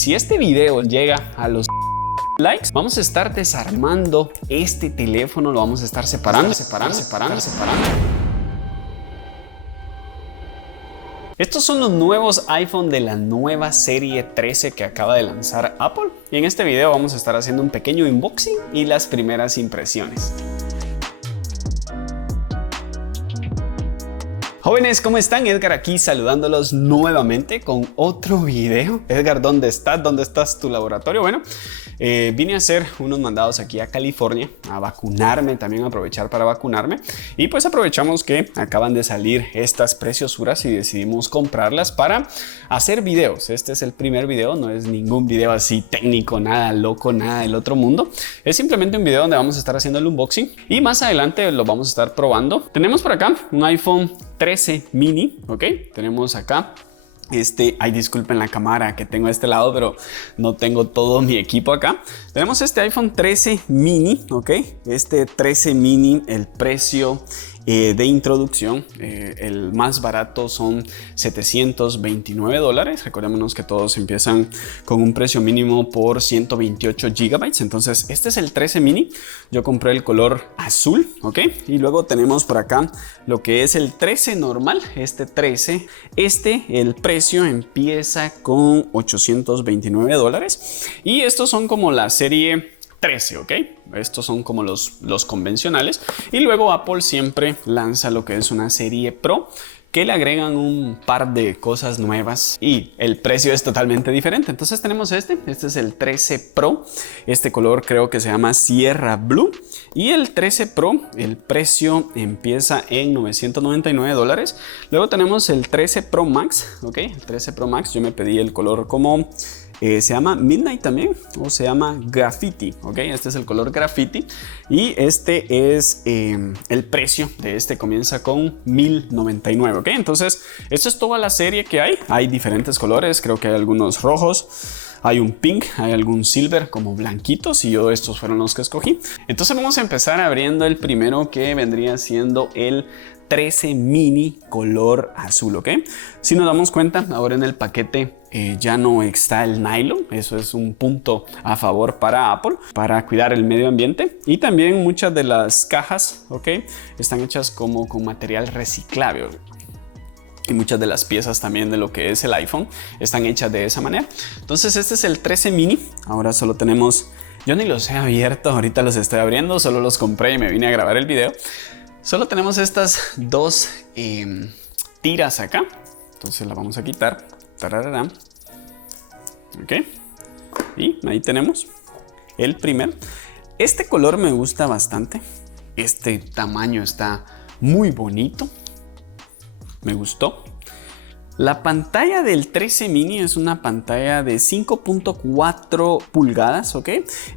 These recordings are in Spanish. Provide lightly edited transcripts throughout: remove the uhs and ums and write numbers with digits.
Si este video llega a los likes, vamos a estar desarmando este teléfono, lo vamos a estar separando. Estos son los nuevos iPhone de la nueva serie 13 que acaba de lanzar Apple. Y en este video vamos a estar haciendo un pequeño unboxing y las primeras impresiones. Jóvenes, ¿cómo están? Edgar aquí saludándolos nuevamente con otro video. Edgar, ¿dónde estás? ¿Dónde estás tu laboratorio? Bueno, vine a hacer unos mandados aquí a California a vacunarme, también a aprovechar para vacunarme. Y pues aprovechamos que acaban de salir estas preciosuras y decidimos comprarlas para hacer videos. Este es el primer video, no es ningún video así técnico, nada loco, nada del otro mundo. Es simplemente un video donde vamos a estar haciendo el unboxing y más adelante lo vamos a estar probando. Tenemos por acá un iPhone 13 mini, ok, tenemos acá ay, disculpen la cámara que tengo a este lado, pero no tengo todo mi equipo acá. Tenemos este iPhone 13 mini, ok, este 13 mini, el precio de introducción, el más barato son $729. Recordémonos que todos empiezan con un precio mínimo por 128 GB. Entonces este es el 13 mini. Yo compré el color azul, ok. Y luego tenemos por acá lo que es el 13 normal. Este 13, el precio empieza con $829. Y estos son como la serie 13, ok. Estos son como los convencionales. Y luego Apple siempre lanza lo que es una serie Pro, que le agregan un par de cosas nuevas y el precio es totalmente diferente. Entonces tenemos este es el 13 Pro. Este color creo que se llama Sierra Blue. Y el 13 Pro, el precio empieza en $999. Luego tenemos el 13 Pro Max, ok. El 13 Pro Max, yo me pedí el color como se llama Midnight también, o se llama Graffiti, ok. Este es el color Graffiti y este es el precio de este, comienza con $1099, ok. Entonces esto es toda la serie que hay diferentes colores, creo que hay algunos rojos, hay un pink, hay algún silver como blanquitos y yo estos fueron los que escogí. Entonces vamos a empezar abriendo el primero, que vendría siendo el 13 mini color azul, ok. Si nos damos cuenta, ahora en el paquete ya no está el nylon. Eso es un punto a favor para Apple, para cuidar el medio ambiente. Y también muchas de las cajas, ok, están hechas como con material reciclable. Y muchas de las piezas también de lo que es el iPhone están hechas de esa manera. Entonces este es el 13 mini. Ahora solo tenemos, yo ni los he abierto, ahorita los estoy abriendo, solo los compré y me vine a grabar el video. Solo tenemos estas dos tiras acá. Entonces la vamos a quitar. Tararara. Ok. Y ahí tenemos el primer. Este color me gusta bastante. Este tamaño está muy bonito. Me gustó. La pantalla del 13 mini es una pantalla de 5.4 pulgadas, ¿ok?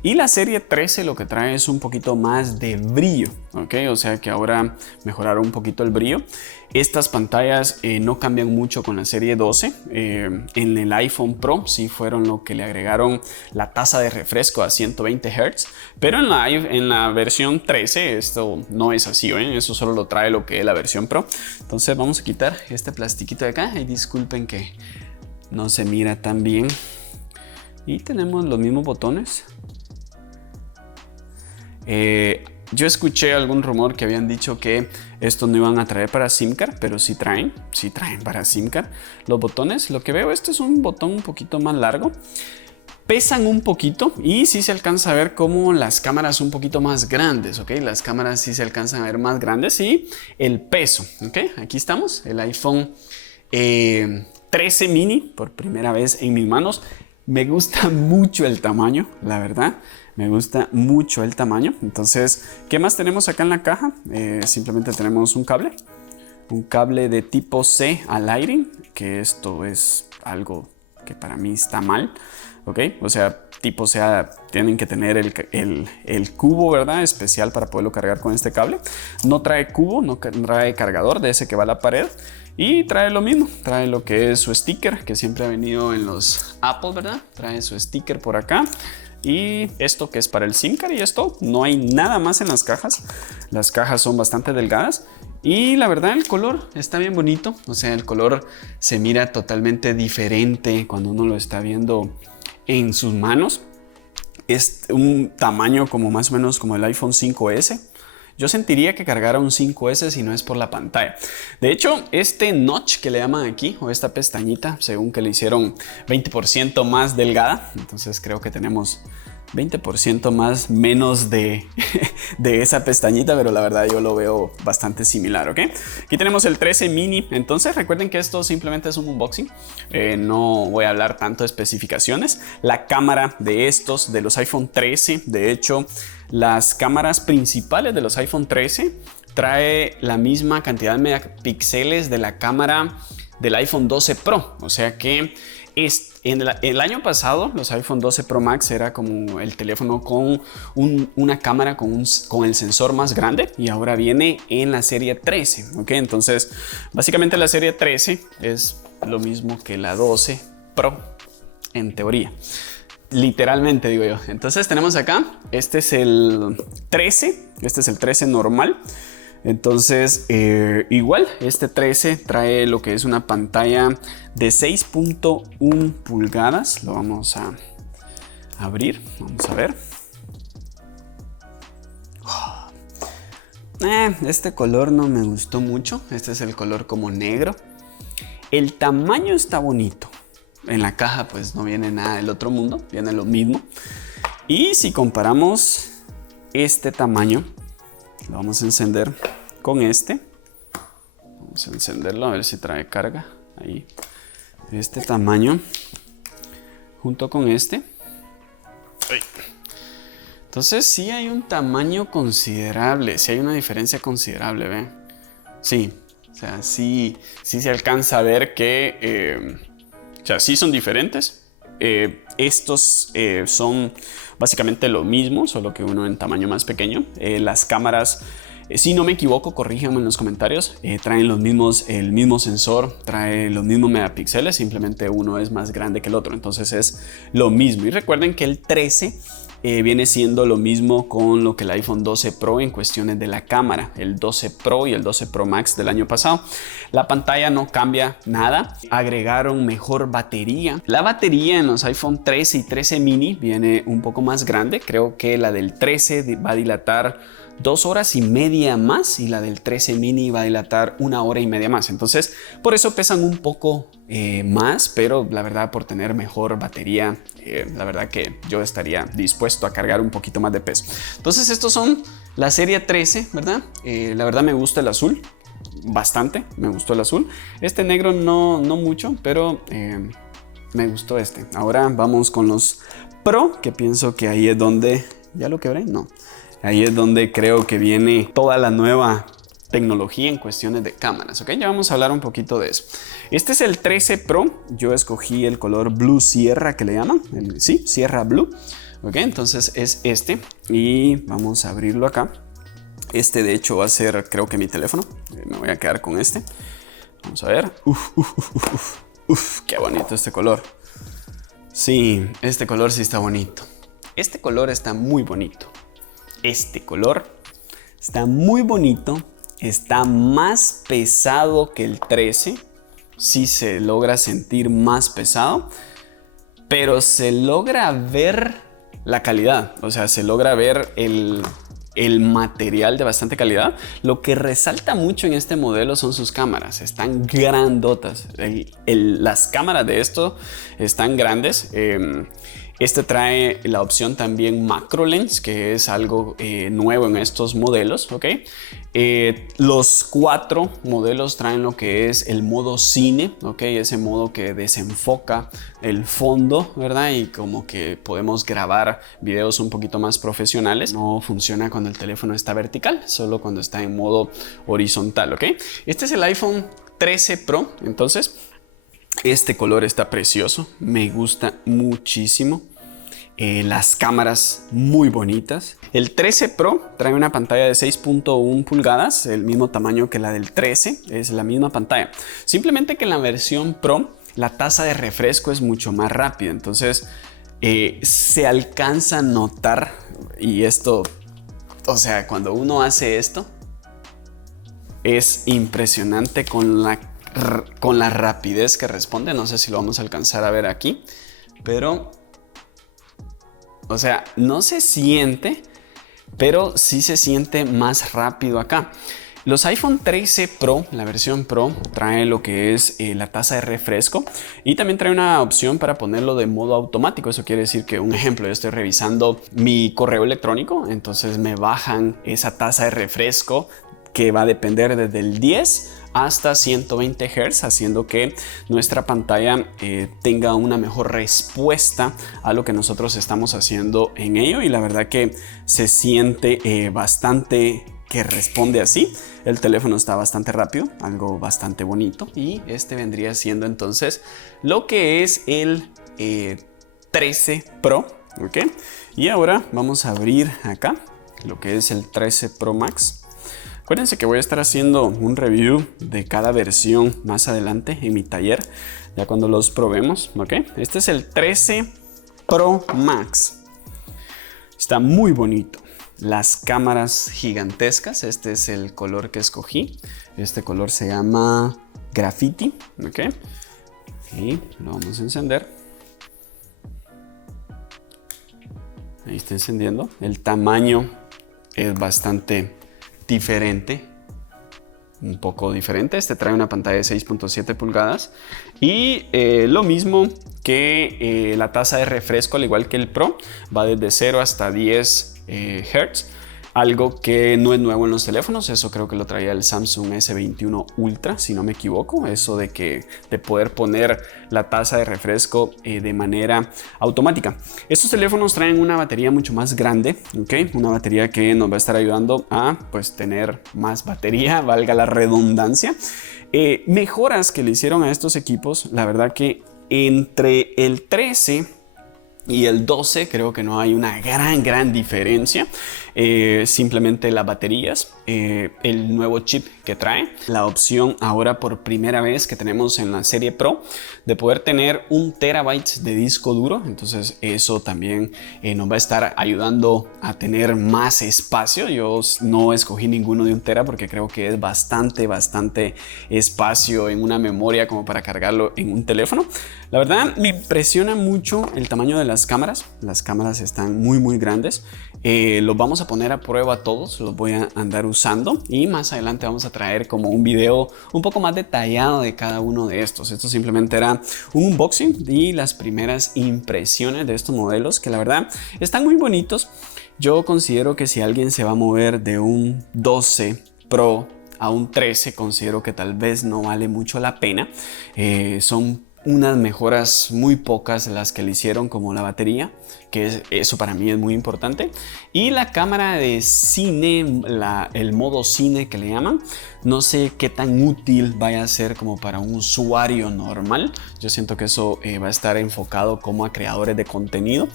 Y la serie 13 lo que trae es un poquito más de brillo, ¿ok? O sea que ahora mejoraron un poquito el brillo. Estas pantallas no cambian mucho con la serie 12. En el iPhone Pro sí fueron lo que le agregaron la tasa de refresco a 120 Hz. Pero en la versión 13 esto no es así, ¿eh? Eso solo lo trae lo que es la versión Pro. Entonces vamos a quitar este plastiquito de acá. Y disculpen que no se mira tan bien. Y tenemos los mismos botones. Yo escuché algún rumor que habían dicho que estos no iban a traer para SIM card, pero sí traen para SIM card. Los botones, lo que veo, este es un botón un poquito más largo. Pesan un poquito y sí se alcanza a ver como las cámaras un poquito más grandes, ok. Las cámaras sí se alcanzan a ver más grandes y el peso, ok. Aquí estamos, el iPhone 13 mini por primera vez en mis manos. Me gusta mucho el tamaño, la verdad. Me gusta mucho el tamaño. Entonces, ¿qué más tenemos acá en la caja? Simplemente tenemos un cable de tipo C al Lightning, que esto es algo que para mí está mal, ¿ok? O sea, tipo C tienen que tener el cubo, ¿verdad? Especial para poderlo cargar con este cable. No trae cubo, no trae cargador de ese que va a la pared. Y trae lo mismo, trae lo que es su sticker, que siempre ha venido en los Apple, ¿verdad? Trae su sticker por acá. Y esto que es para el SIM card, y esto, no hay nada más en las cajas. Las cajas son bastante delgadas y la verdad el color está bien bonito. O sea, el color se mira totalmente diferente cuando uno lo está viendo en sus manos. Es un tamaño como más o menos como el iPhone 5S. Yo sentiría que cargara un 5S si no es por la pantalla. De hecho, este notch que le llaman aquí, o esta pestañita, según que le hicieron 20% más delgada, entonces creo que tenemos 20% más menos de esa pestañita, pero la verdad yo lo veo bastante similar, ¿ok? Aquí tenemos el 13 mini, entonces recuerden que esto simplemente es un unboxing, no voy a hablar tanto de especificaciones. La cámara de estos, de los iPhone 13, de hecho, las cámaras principales de los iPhone 13 trae la misma cantidad de megapíxeles de la cámara del iPhone 12 Pro, o sea que en el año pasado los iPhone 12 Pro Max era como el teléfono con una cámara con el sensor más grande, y ahora viene en la serie 13, ¿ok? Entonces básicamente la serie 13 es lo mismo que la 12 Pro en teoría, literalmente digo yo. Entonces tenemos acá, este es el 13, este es el 13 normal. Entonces igual este 13 trae lo que es una pantalla de 6.1 pulgadas. Lo vamos a abrir, vamos a ver. Este color no me gustó mucho. Este es el color como negro. El tamaño está bonito. En la caja pues no viene nada del otro mundo, viene lo mismo. Y si comparamos este tamaño, lo vamos a encender con este. Vamos a encenderlo a ver si trae carga. Ahí. Este tamaño junto con este. Entonces sí hay un tamaño considerable, sí hay una diferencia considerable, ¿ven? Sí, o sea, sí se alcanza a ver que, o sea, sí son diferentes. Estos son básicamente lo mismo, solo que uno en tamaño más pequeño. Las cámaras, si no me equivoco, corríjanme en los comentarios, traen el mismo sensor, trae los mismos megapíxeles, simplemente uno es más grande que el otro, entonces es lo mismo. Y recuerden que el 13 viene siendo lo mismo con lo que el iPhone 12 Pro en cuestiones de la cámara, el 12 Pro y el 12 Pro Max del año pasado. La pantalla no cambia nada, agregaron mejor batería. La batería en los iPhone 13 y 13 mini viene un poco más grande, creo que la del 13 va a dilatar 2 horas y media más y la del 13 mini va a dilatar 1 hora y media más. Entonces por eso pesan un poco más, pero la verdad por tener mejor batería, la verdad que yo estaría dispuesto a cargar un poquito más de peso. Entonces estos son la serie 13, ¿verdad? La verdad me gusta el azul, bastante, me gustó el azul. Este negro no mucho, pero me gustó este. Ahora vamos con los Pro, que pienso que ahí es donde... ¿Ya lo quebré? No. Ahí es donde creo que viene toda la nueva tecnología en cuestiones de cámaras, ¿ok? Ya vamos a hablar un poquito de eso. Este es el 13 Pro. Yo escogí el color Blue Sierra, que le llaman. Sí, Sierra Blue. Ok, entonces es este. Y vamos a abrirlo acá. Este de hecho va a ser, creo que mi teléfono. Me voy a quedar con este. Vamos a ver. Qué bonito este color. Sí, este color sí está bonito. Este color está muy bonito. Este color está muy bonito. Está más pesado que el 13. Sí se logra sentir más pesado. Pero se logra ver la calidad. O sea, se logra ver el material de bastante calidad. Lo que resalta mucho en este modelo son sus cámaras. Están grandotas. Las cámaras de esto están grandes. Este trae la opción también macro lens, que es algo nuevo en estos modelos, ¿ok? Los 4 modelos traen lo que es el modo cine, ¿ok? Ese modo que desenfoca el fondo, ¿verdad? Y como que podemos grabar videos un poquito más profesionales. No funciona cuando el teléfono está vertical, solo cuando está en modo horizontal, ¿ok? Este es el iPhone 13 Pro, entonces este color está precioso, me gusta muchísimo. Las cámaras muy bonitas. El 13 Pro trae una pantalla de 6.1 pulgadas, el mismo tamaño que la del 13, es la misma pantalla. Simplemente que en la versión Pro la tasa de refresco es mucho más rápida, entonces se alcanza a notar, y esto, o sea, cuando uno hace esto, es impresionante con la rapidez que responde. No sé si lo vamos a alcanzar a ver aquí, pero O sea, no se siente, pero sí se siente más rápido acá. Los iPhone 13 Pro, la versión Pro, trae lo que es la tasa de refresco y también trae una opción para ponerlo de modo automático. Eso quiere decir que, un ejemplo, yo estoy revisando mi correo electrónico, entonces me bajan esa tasa de refresco que va a depender desde el 10 hasta 120 Hz, haciendo que nuestra pantalla tenga una mejor respuesta a lo que nosotros estamos haciendo en ello, y la verdad que se siente bastante que responde así. El teléfono está bastante rápido, algo bastante bonito, y este vendría siendo entonces lo que es el 13 Pro, ¿ok? Y ahora vamos a abrir acá lo que es el 13 Pro Max. Acuérdense que voy a estar haciendo un review de cada versión más adelante en mi taller, ya cuando los probemos, ¿ok? Este es el 13 Pro Max. Está muy bonito. Las cámaras gigantescas. Este es el color que escogí. Este color se llama Graffiti, ¿ok? Y lo vamos a encender. Ahí está encendiendo. El tamaño es bastante diferente, un poco diferente. Este trae una pantalla de 6.7 pulgadas y lo mismo que la tasa de refresco, al igual que el Pro, va desde 0 hasta 10 Hz. Algo que no es nuevo en los teléfonos, eso creo que lo traía el Samsung S21 Ultra, si no me equivoco, eso de poder poner la tasa de refresco de manera automática. Estos teléfonos traen una batería mucho más grande, ¿okay? Una batería que nos va a estar ayudando a pues tener más batería, valga la redundancia. Mejoras que le hicieron a estos equipos, la verdad que entre el 13 y el 12 creo que no hay una gran diferencia. Simplemente las baterías, el nuevo chip que trae, la opción ahora por primera vez que tenemos en la serie Pro de poder tener 1 terabyte de disco duro. Entonces eso también nos va a estar ayudando a tener más espacio. Yo no escogí ninguno de 1 tera porque creo que es bastante espacio en una memoria como para cargarlo en un teléfono. La verdad me impresiona mucho el tamaño de las cámaras. Las cámaras están muy grandes. Los vamos a poner a prueba todos, los voy a andar usando y más adelante vamos a traer como un video un poco más detallado de cada uno de estos. Esto simplemente era un unboxing y las primeras impresiones de estos modelos, que la verdad están muy bonitos. Yo considero que si alguien se va a mover de un 12 Pro a un 13, considero que tal vez no vale mucho la pena. Son unas mejoras muy pocas las que le hicieron, como la batería, que eso para mí es muy importante, y la cámara de cine, el modo cine que le llaman. No sé qué tan útil vaya a ser como para un usuario normal. Yo siento que eso va a estar enfocado como a creadores de contenido.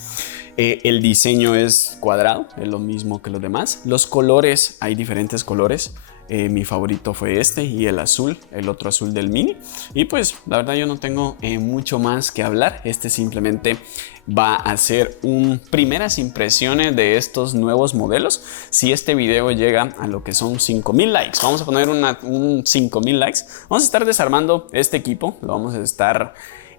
El diseño es cuadrado, es lo mismo que los demás. Los colores, hay diferentes colores. Mi favorito fue este y el azul, el otro azul del Mini. Y pues la verdad yo no tengo mucho más que hablar. Este simplemente va a ser primeras impresiones de estos nuevos modelos. Si este video llega a lo que son 5000 likes, vamos a poner un 5000 likes, vamos a estar desarmando este equipo, lo vamos a estar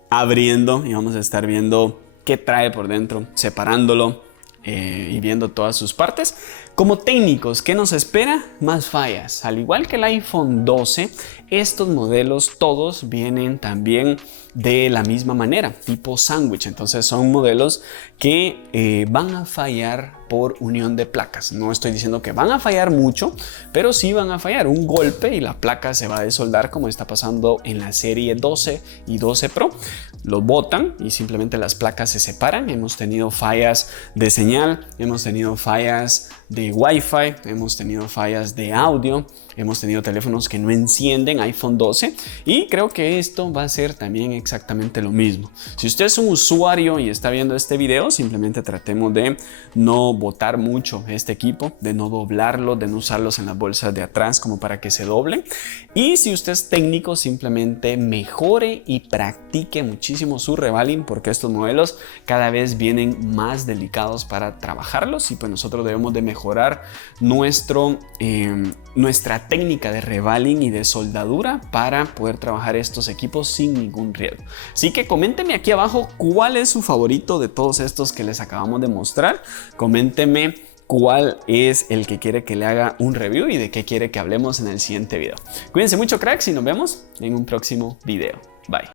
abriendo y vamos a estar viendo qué trae por dentro, separándolo y viendo todas sus partes. Como técnicos, ¿qué nos espera? Más fallas. Al igual que el iPhone 12, estos modelos todos vienen también de la misma manera, tipo sándwich. Entonces son modelos que van a fallar por unión de placas. No estoy diciendo que van a fallar mucho, pero sí van a fallar un golpe y la placa se va a desoldar, como está pasando en la serie 12 y 12 Pro. Los botan y simplemente las placas se separan. Hemos tenido fallas de señal, hemos tenido fallas de Wi-Fi, hemos tenido fallas de audio, hemos tenido teléfonos que no encienden, iPhone 12, y creo que esto va a ser también exactamente lo mismo. Si usted es un usuario y está viendo este video, simplemente tratemos de no botar mucho este equipo, de no doblarlo, de no usarlos en las bolsas de atrás como para que se doblen. Y si usted es técnico, simplemente mejore y practique muchísimo muchísimo su revaling porque estos modelos cada vez vienen más delicados para trabajarlos y pues nosotros debemos de mejorar nuestra técnica de revaling y de soldadura para poder trabajar estos equipos sin ningún riesgo. Así que coméntenme aquí abajo cuál es su favorito de todos estos que les acabamos de mostrar. Coméntenme cuál es el que quiere que le haga un review y de qué quiere que hablemos en el siguiente video. Cuídense mucho, cracks, y nos vemos en un próximo video. Bye.